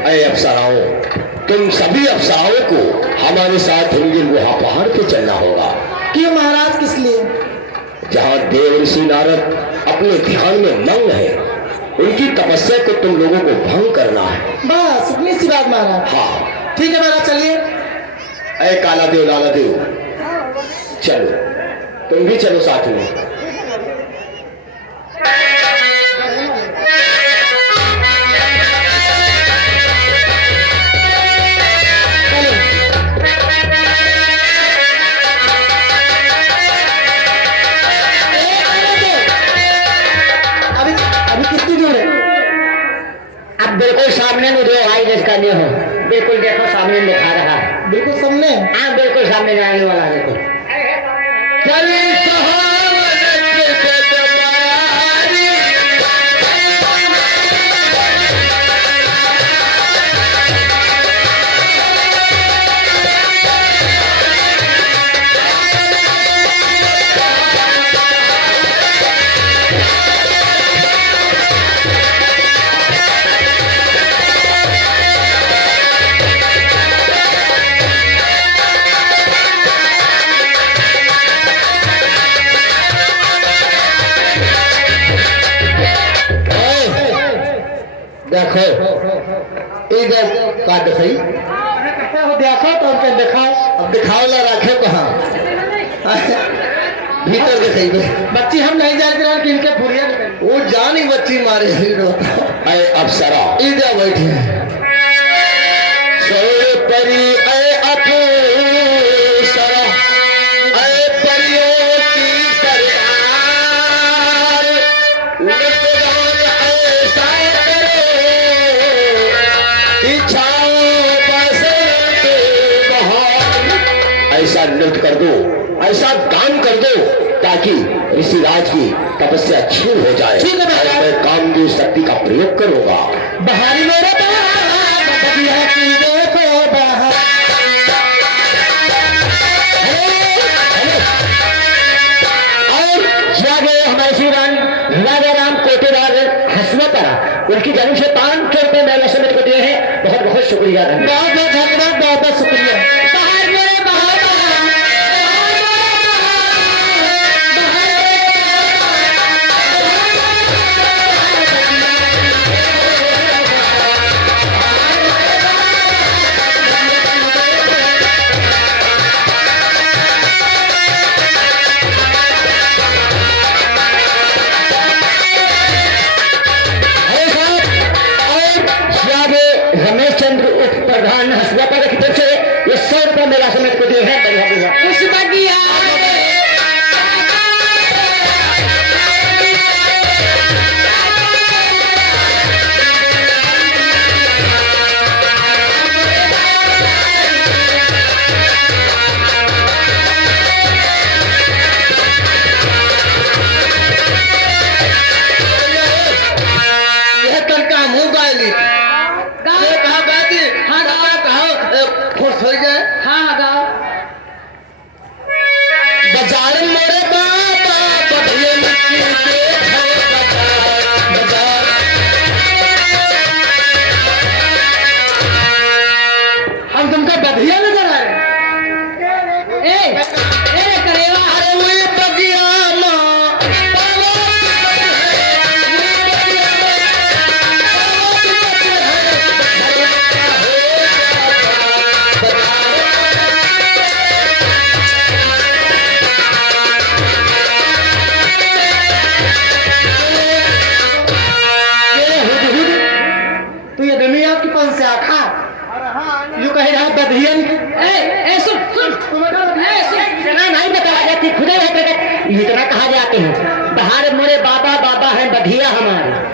अरे अप्सराओं, तुम सभी अप्सराओं को हमारे साथ हिमगिर गुहा पहाड़ पे चलना होगा। क्यों महाराज, किस लिए? जहाँ देव ऋषि नारद अपने ध्यान में मग्न है, उनकी तपस्या को तुम लोगों को भंग करना है। बस इतनी सी बात महाराज। हाँ ठीक है महाराज, चलिए। अरे काला देव लाला देव, चलो तुम भी चलो साथ में। बिल्कुल सामने मुझे भाई जिसका नहीं हो, बिल्कुल देखो सामने दिखा रहा है। बिल्कुल सामने? हाँ बिल्कुल सामने जाने वाला देखो। देखो इधर काट सही देखो तो हमके दिखाओ। अब दिखाओ ला रखे कहाँ भीतर दिखाई बच्ची हम नहीं जानते रहे कि इनके पुरिया वो जानी बच्ची मारे। अरे अप्सरा इधर बैठे सोए परी अरे अप्सरा, अरे परियों की सरकार ऐसा नृत्य कर दो, ऐसा दान कर दो ताकि ऋषिराज की तपस्या क्षीण हो जाए। ठीक है मैं कामदेव शक्ति का प्रयोग करूंगा। बहारी मेरे हमारे श्री राजा राम कोटेदार हसवतरा उनकी जन्म से 500 रुपए मैंने समित को दिए हैं। बहुत बहुत शुक्रिया। बहुत बहुत धन्यवाद, बहुत बहुत शुक्रिया। रमेश चंद्र उप प्रधान हसवतरा की तरफ से ये 100 रुपए मेला समित को दिए हैं। इतना कहा जाते हैं बाहर मोरे बाबा बाबा है बधिया हमारे।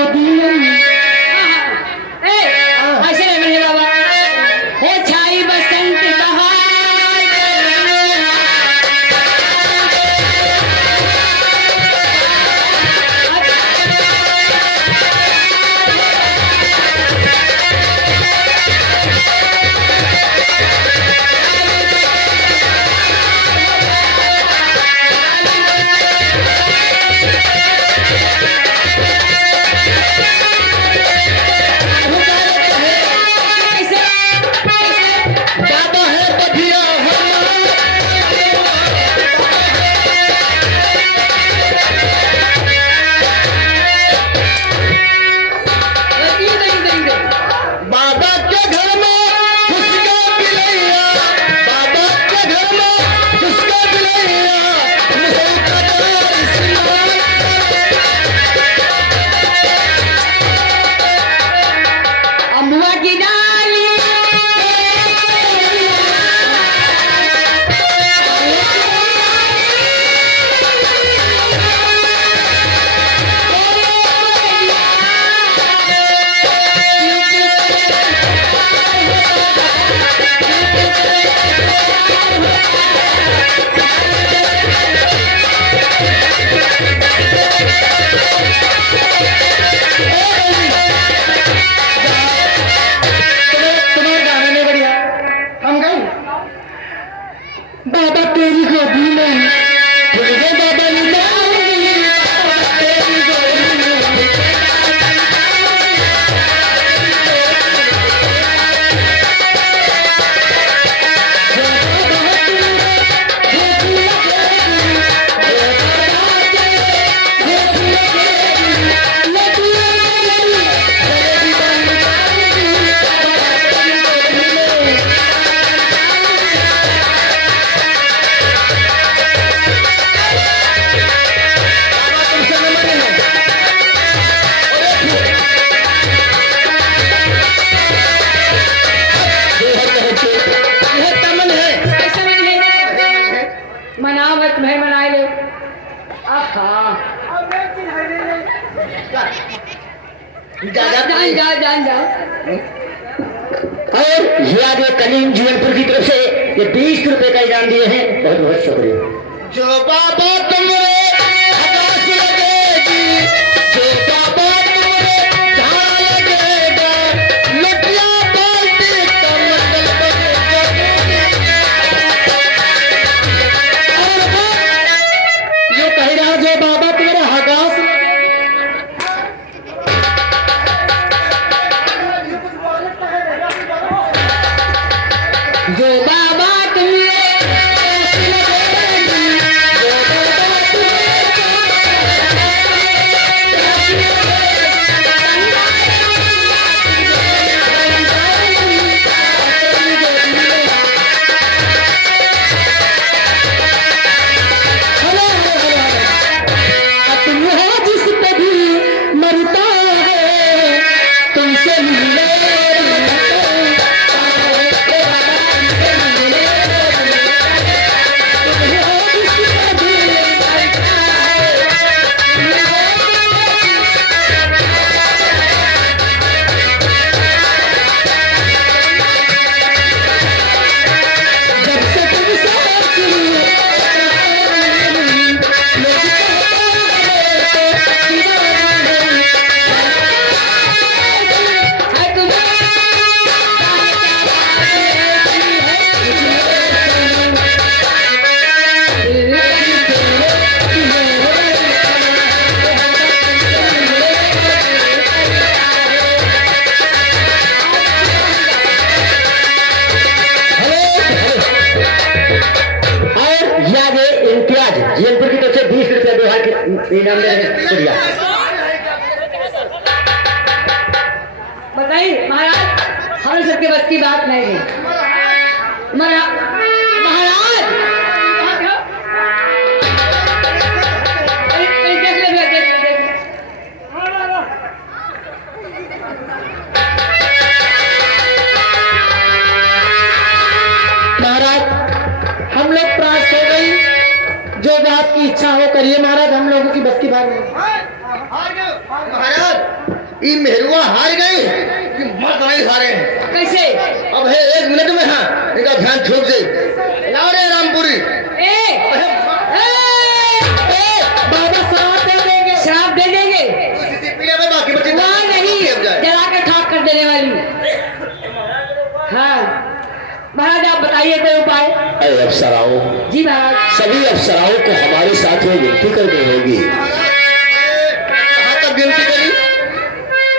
गोदी में ऐसे नहीं बने बाबा हो छाई बसंत बहार बाबा तेरी गोदी में बाबा मनावत में मनाए ले जान जाओ और जियाद कलीम जीवनपुर की तरफ से ये 20 रुपए का इनाम दिए हैं। बहुत बहुत शुक्रिया। जो बाबा तुमरे हदास लगेगी, जो बाबा तुमरे झाड़ लगेगा, लटिया बाल्टी का मतलब जो कह रहा जो बाबा तुम्हारे हदास जो बाबा जीवनपुर की तरफ से 20 रुपए बिहार के इनाम दे रहे हैं। शुक्रिया। बताइए महाराज, हम सबके बस की बात नहीं है। महाराज हम लोग प्राप्त हो गई, जो बात की इच्छा हो करिए महाराज, हम लोगों की बस की बात नहीं। महाराज ये मेहरुआ हार गए, ये मर गए सारे। कैसे? अब है 1 मिनट में, हाँ इनका ध्यान छूट जाए। लाओ रे रामपुरी। बाबा श्राप दे देंगे, श्राप दे देंगे। बाकी बच्चे वहाँ नहीं, जला के खाक कर देने वाली। हाँ महाराज आप बताइए कोई उपाय। अरे अप्सराओं, जी महाराज। सभी अप्सराओं को हमारे साथ में विनती करनी होगी। कहाँ तक विनती करी?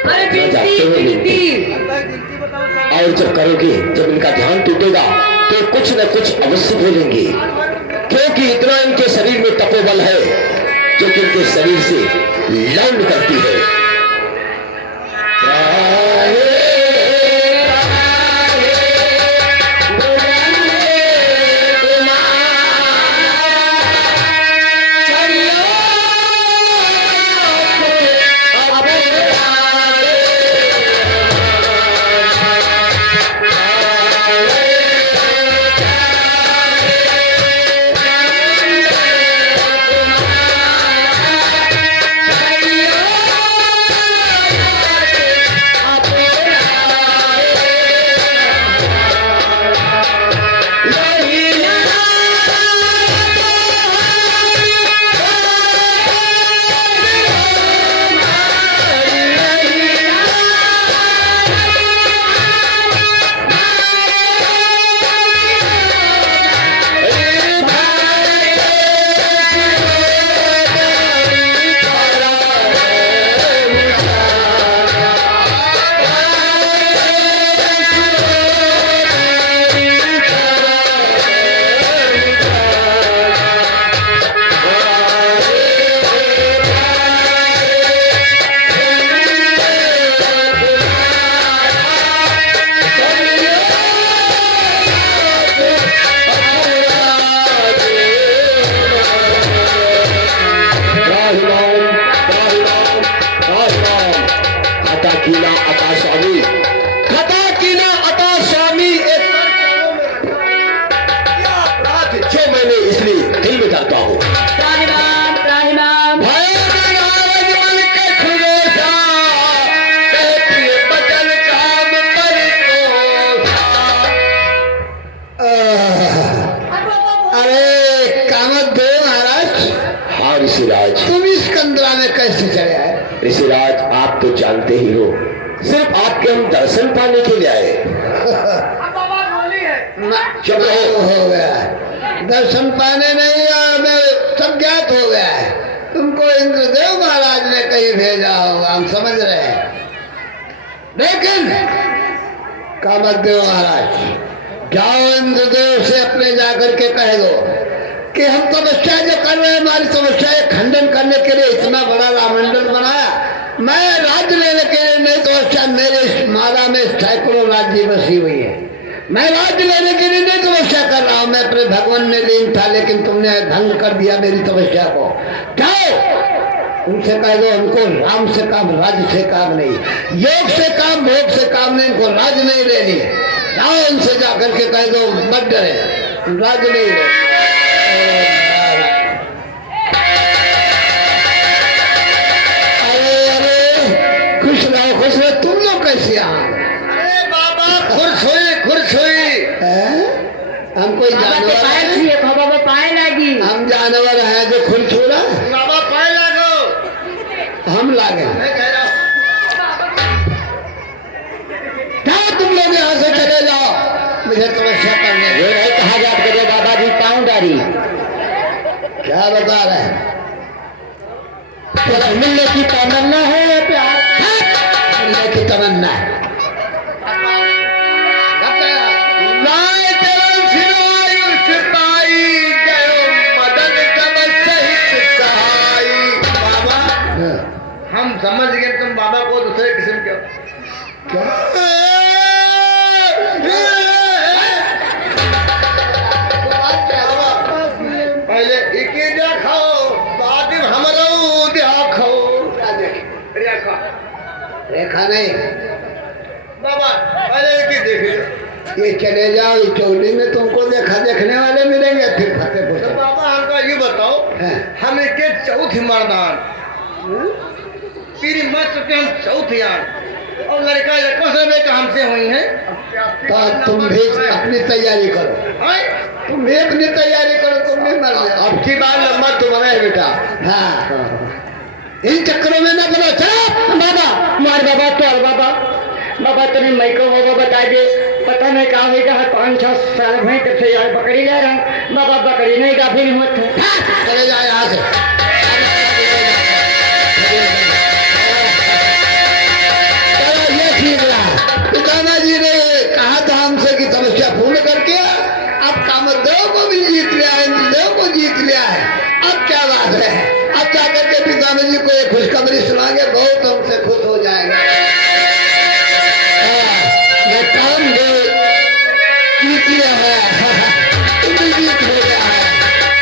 अरे विनती। और जब करोगे, जब इनका ध्यान टूटेगा तो कुछ न कुछ अवश्य बोलेंगे, क्योंकि इतना इनके शरीर में तपोबल है जो कि इनके शरीर से लौंड करती है। ऋषिराज, आप तो जानते ही हो, सिर्फ आपके हम दर्शन पाने के लिए आए। चुप हो गया, दर्शन पाने नहीं आया, सब ज्ञात हो गया है। तुमको इंद्रदेव महाराज ने कहीं भेजा होगा, हम समझ रहे हैं। लेकिन कामदेव महाराज, जाओ इंद्रदेव से अपने जाकर के कह दो कि हम तपस्या जो कर रहे हैं, हमारी तपस्या खंडन करने के लिए इतना बड़ा राममंडल बनाया। मैं राज्य लेने के लिए नहीं, तपस्या मेरे इस माला में सैकड़ों राज्य बसी हुई है। मैं राज्य लेने के लिए नहीं तपस्या कर रहा हूँ, मैं अपने भगवान में लीन था, लेकिन तुमने भंग कर दिया मेरी तपस्या को। जाओ उनसे कह दो, हमको राम से काम, राज्य से काम नहीं, योग से काम, भोग से काम नहीं, इनको राज्य नहीं लेनी। जाओ उनसे जाकर के कह दो, मत डरे, राज्य नहीं ले। खुश रहो, तुम लोग कैसे यहाँ? अरे बाबा खुश हुई। हम कोई जानवर पाए लगी, हम जानवर हैं जो खुल छूरा? बाबा पाए लागो, हम लागे। जाओ तुम लोग यहाँ से चले जाओ, मुझे तपस्या करने दो। कहा जात करे दादाजी पाऊंडारी, क्या बता रहे हैं? मिलने की तमन्ना है या प्यार? मिलने की तमन्ना है। हम समझ गए तुम बाबा को दूसरे किस्म के क्या? पहले एक ही खाओ, बाद में हम खाओ। रेखा नहीं बाबा, पहले एक ही देख। ये चले जाओ, ये चौली में तुमको देखने वाले मिलेंगे, फिर फतेहपुर। तो बाबा हमको ये बताओ, हम एक चौथी मर्दान तेरी मत चुके हम चौथ यार और लड़का लड़कों से बेटा हमसे हुई है तो तुम भी अपनी तैयारी करो, तुम भी अपनी तैयारी करो, तुम भी मर जाओ। अब की बार लंबा तुम्हारा है बेटा। हाँ, इन चक्करों में ना बोलो। चलो बाबा मार बाबा तो बाबा बाबा तुम्हें मई को बाबा बता दे, पता नहीं कहा हुई कहा 5-6 साल हुए तब से यार बकरी जा रहा हूँ बाबा, बकरी नहीं का फिर हिम्मत है। चले जाए यहाँ से। चलो ये ठीक रहा, पितामा जी ने कहा था हमसे कि समस्या पूर्ण करके अब कामदेव को भी जीत लिया है, इंद्रदेव को जीत लिया है। अब क्या बात है, अब जाकर के पितामा जी को एक खुशखबरी सुनाएंगे, बहुत हमसे खुश हो जाएंगे। मैं कामदेव जीत लिया है, तुम भी जीत हो गया है।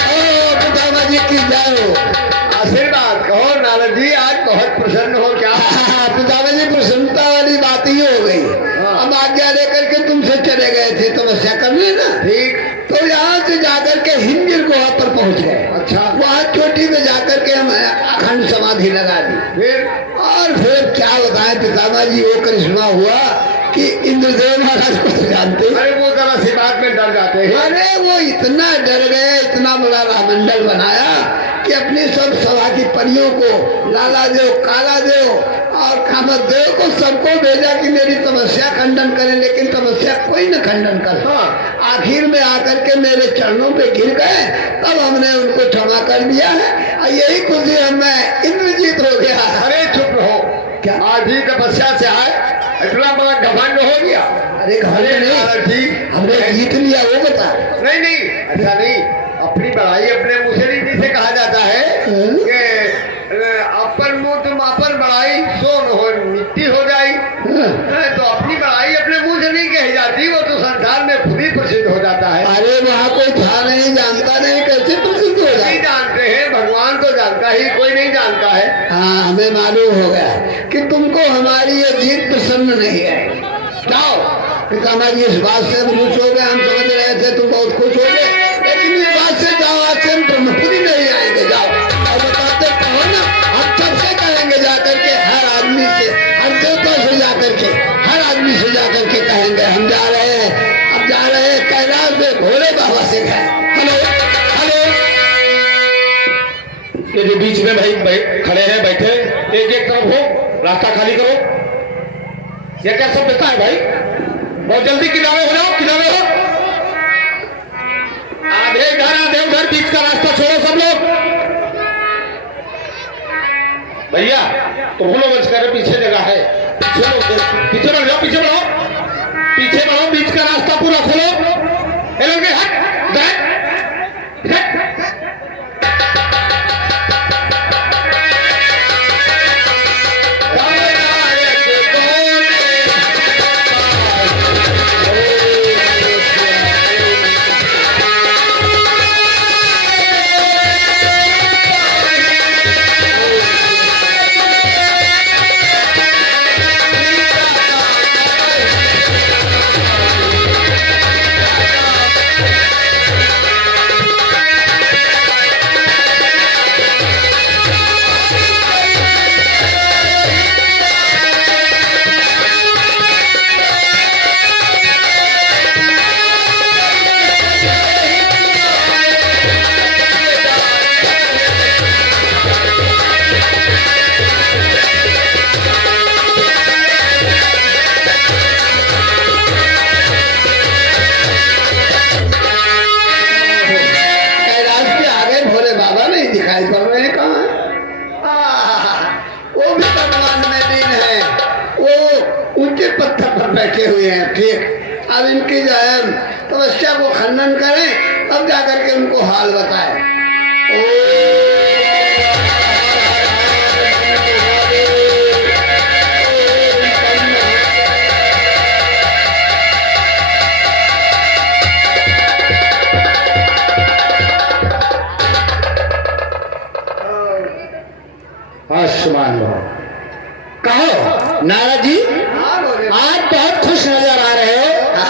ओ पितामा जी की जय हो। आशीर्वाद कहो नारद जी, आज बहुत प्रसन्न हो क्या? पितामा जी प्रसन्नता वाली बात ही हो गई। अब आज्ञा लेकर के तुमसे चले गए थे तपस्या करने ना, ठीक। तो यहाँ से जाकर के हिमगिर गुहा पर पहुंच गए। अच्छा। वहाँ चोटी में जाकर के हम अखंड समाधि लगा दी। फिर क्या बताएं पितामा जी, वो करिश्मा हुआ कि इंद्रदेव महाराज को तो जानते हैं। अरे वो जरा सी बात में डर जाते हैं। अरे वो इतना डर गए, इतना बड़ा राममंडल बनाया कि अपनी सब सभा की परियों को, लाला देव, काला देव और कामदेव को सबको भेजा कि मेरी तपस्या खंडन करें, लेकिन तपस्या कोई न खंडन कर। आखिर में आकर के मेरे चरणों पे गिर गए, तब हमने उनको क्षमा कर दिया है और यही खुशी हमें इंद्रजीत हो गया। अरे चुप रहो, क्या आज ही तपस्या से आए, इतना बड़ा घमंड हो गया। अरे घर नहीं, ठीक, हमने जीत लिया वो बता। नहीं नहीं ऐसा नहीं, अपनी बड़ाई अपने मुँह से नहीं, जिसे कहा जाता है कि अपन मुंह तुम अपन बड़ाई सोन हो मिट्टी हो जाए। तो अपनी बड़ाई अपने मुंह से नहीं कही जाती, वो तो संसार में खुद ही प्रसिद्ध हो जाता है। अरे वहाँ कोई था नहीं, जानता नहीं, कैसे प्रसिद्ध हो जाए? नहीं जानते हैं, भगवान तो जानता ही, कोई नहीं जानता है। हाँ, हमें मालूम हो गया कि तुमको हमारी ये जीत पसंद नहीं है। जाओ, पितामा जी इस बात से खुश हो गए, हम समझ रहे थे तुम बहुत खुश हो गए, लेकिन इस बात से जाओ, आज से हम ब्रह्मपुरी नहीं आएंगे। जाओ और बताते कहो ना, हम सबसे कहेंगे जाकर के, हर आदमी से, हर देवता से जाकर के, हर आदमी से जाकर के कहेंगे हम जा रहे हैं, अब जा रहे हैं कैलाश में भोले बाबा से गए। हेलो हेलो, ये जो बीच में भाई खड़े हैं, बैठे, एक एक तरफ हो, रास्ता खाली करो। ये क्या सब देता है भाई? बहुत जल्दी किनारे हो जाओ, किनारे हो। आधे उधर बीच का रास्ता छोड़ो सब लोग। भैया तो भूलो बच कर पीछे जगह है, पीछे बढ़ जाओ, पीछे बढ़ो, पीछे बढ़ो, बीच का रास्ता पूरा खोलो। बैठे हुए हैं। ठीक, अब इनकी जो है तपस्या को खंडन करें, तब जाकर के उनको हाल बताए। आयुष्मान भव। कहो नारद जी, आज बहुत खुश नजर आ रहे हो,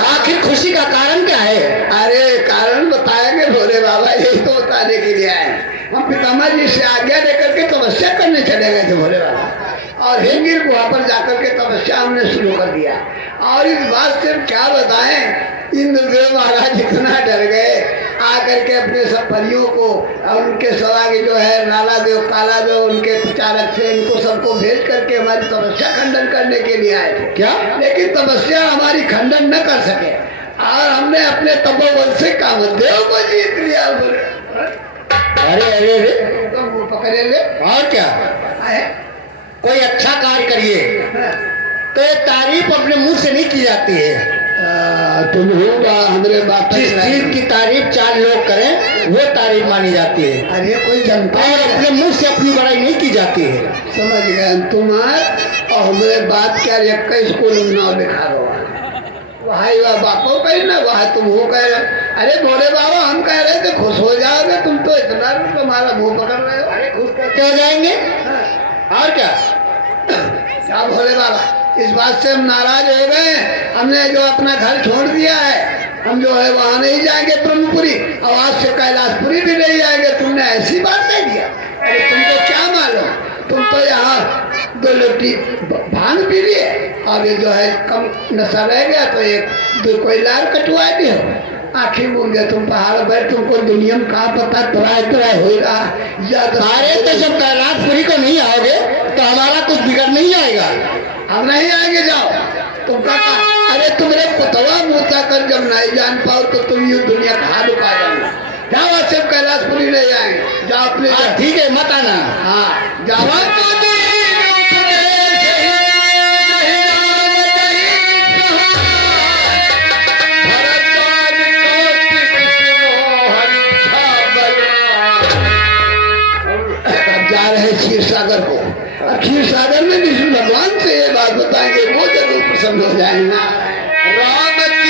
आखिर खुशी का कारण क्या है? अरे कारण बताएंगे भोले बाबा, यही तो बताने के लिए आए। हम पितामा जी से आज्ञा लेकर के तपस्या करने चले गए थे भोले बाबा। और हिमगिर गुहा पर जाकर के तपस्या हमने शुरू कर दिया। और इस बात से क्या बताएं, इंद्रदेव महाराज इतना डर गए, आकर के अपने सब परियों को और उनके सवागे जो है नाला देव काला देव उनके प्रचारक से इनको सबको भेज करके हमारी तपस्या खंडन करने के लिए आए थे। क्या? लेकिन तपस्या हमारी खंडन न कर सके और हमने अपने तपोबल से कामदेव को जीत लिया। अरे अरे अरे, तो वो पकड़े ले और क्या? आए। कोई अच्छा कार्य करिए तो ये तारीफ अपने मुंह से नहीं की जाती है। तुम होगा हमारे बाप जिस चीज की तारीफ 4 लोग करें वो तारीफ मानी जाती है, अरे कोई जनता और अपने मुंह से अपनी बड़ाई नहीं की जाती है। समझ गए तुम्हार और हमारे बात क्या एक स्कूल में नाम लिखा दो वहाँ बापो कही ना वहाँ तुम हो कह रहे। अरे भोले बाबा हम कह रहे थे खुश हो जाओगे, तुम तो इतना तुम्हारा मुंह पकड़ रहे हो। अरे खुश कैसे हो जाएंगे? और क्या? क्या भोले बाबा, इस बात से हम नाराज हो गए। हमने जो अपना घर छोड़ दिया है, हम जो है वहाँ नहीं जाएंगे ब्रह्मपुरी, और आज से कैलाशपुरी भी नहीं जाएंगे। तुमने ऐसी बात कह दिया। अरे तुमको क्या मालूम, तुम तो यहाँ 2 लोटी भांग पी लिए और ये जो है कम नशा रह गया तो एक कोई लाल कटवा दिया। आखिर मूंगे तुम पहाड़ बैठ, तुमको दुनिया में कहाँ पता तराय होगा। अरे तो जब कैलाशपुरी को नहीं आओगे तो हमारा कुछ बिगड़ नहीं जाएगा। हम नहीं आएंगे, जाओ तुम कहा। अरे तुम्हारे पुतवा मूर्ता कर जब नहीं जान पाओ तो तुम ये दुनिया कहाँ लुका जाना। जाओ सब कैलाशपुरी ले जाएंगे, जाओ अपने। ठीक है मत आना। हाँ जाओ। जा रहे क्षीर सागर को, क्षीर सागर में विष्णु भगवान से ये बात बताएंगे, वो जरूर प्रसन्न हो जाएंगे। राम की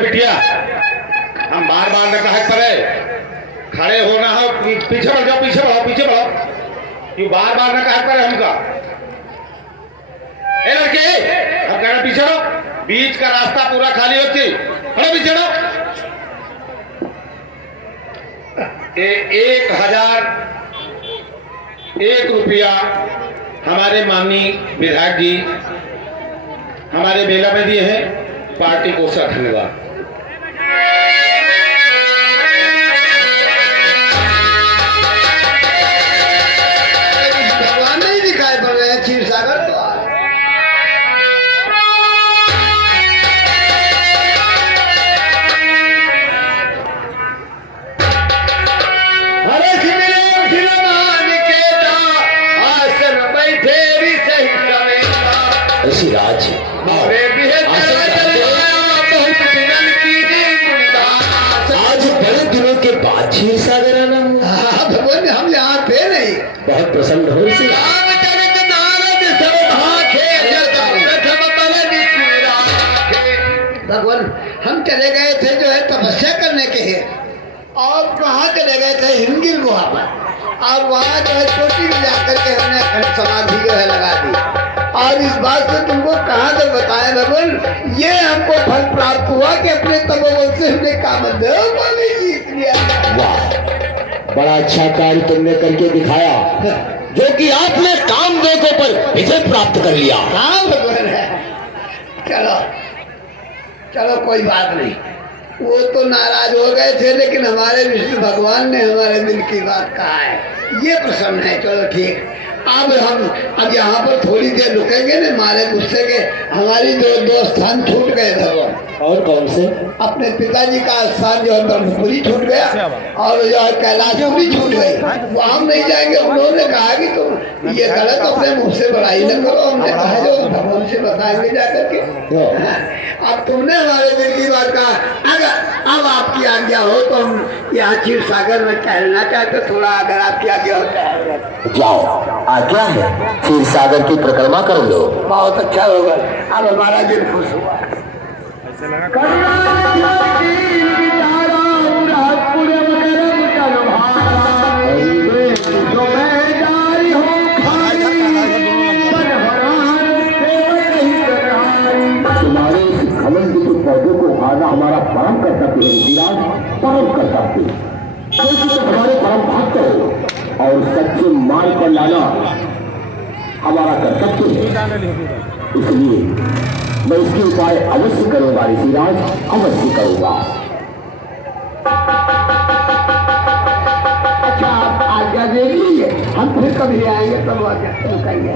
बिटिया, हम बार बार ने कहा पर खड़े होना हो, पीछे बढ़ जाओ, पीछे बढ़ो, पीछे बढ़ो। क्यों बार बार ने कहा पर हमका? ए लड़के, हम कहना पीछे रहो, बीच का रास्ता पूरा खाली होती, खड़ो पीछे रहो। 1001 रुपया हमारे माननीय विधायक जी हमारे मेला में दिए हैं, पार्टी को सर धन्यवाद। भगवान नहीं दिखाई पड़ रहे हैं क्षीर सागर तो। अरे ऋषिराज आज बड़े दिनों के बाद क्षीर सागर आना हुआ। हाँ भगवान, हम यहाँ थे नहीं। बहुत प्रसन्न हो ऋषिराज। भगवान हम चले गए थे जो है तपस्या करने के लिए, और कहाँ चले गए थे हिमगिर गुहा पर, और वहाँ जो है चोटी में जाकर के हमने अखंड समाधि जो है लगा दी। और इस बात से तुमको कहाँ तक बताएं भगवान, ये हमको फल प्राप्त हुआ कि अपने तपोबल से हमने कामदेव को भी जीत लिया। वाह, बड़ा अच्छा कार्य तुमने करके दिखाया, जो कि आपने कामदेव पर विजय प्राप्त कर लिया। हाँ भगवान है। चलो चलो कोई बात नहीं, वो तो नाराज हो गए थे, लेकिन हमारे विष्णु भगवान ने हमारे दिल की बात कहा है, ये प्रसन्न है। चलो ठीक, अब यहाँ पर थोड़ी देर रुकेंगे ना, मारे गुस्से के हमारी दो स्थान छूट गए थे वो। और कौन से? अपने पिताजी का स्थान जो है ब्रह्मपुरी छूट गया और जो है कैलाशपुरी छूट गई, वो हम नहीं जाएंगे। उन्होंने कहा कि तुम ये गलत अपने मुंह से बड़ाई न करो, हमने कहा जो भगवान से बताएंगे जाकर के। अब तुमने हमारे दिल की बात कहा, अगर अब आपकी आज्ञा हो तो हम यहाँ क्षीर सागर में टहलना चाहते, थोड़ा अगर आपकी आज्ञा हो टहल जाओ, आज्ञा है, क्षीर सागर की परिक्रमा कर लो। बहुत अच्छा होगा। अब हमारा दिल खुश हुआ। पौधों को उखाड़ना हमारा परम कर्तव्य है विराज, परम कर्तव्य, क्योंकि तो हमारे परम भक्त हो और सच्चे मार्ग पर लाना हमारा कर्तव्य है। इसलिए मैं इसके उपाय अवश्य करूंगा ऋषिराज, अवश्य करूंगा। अच्छा, आप आज्ञा दे दीजिए, हम फिर कभी आएंगे तब आज्ञा करेंगे।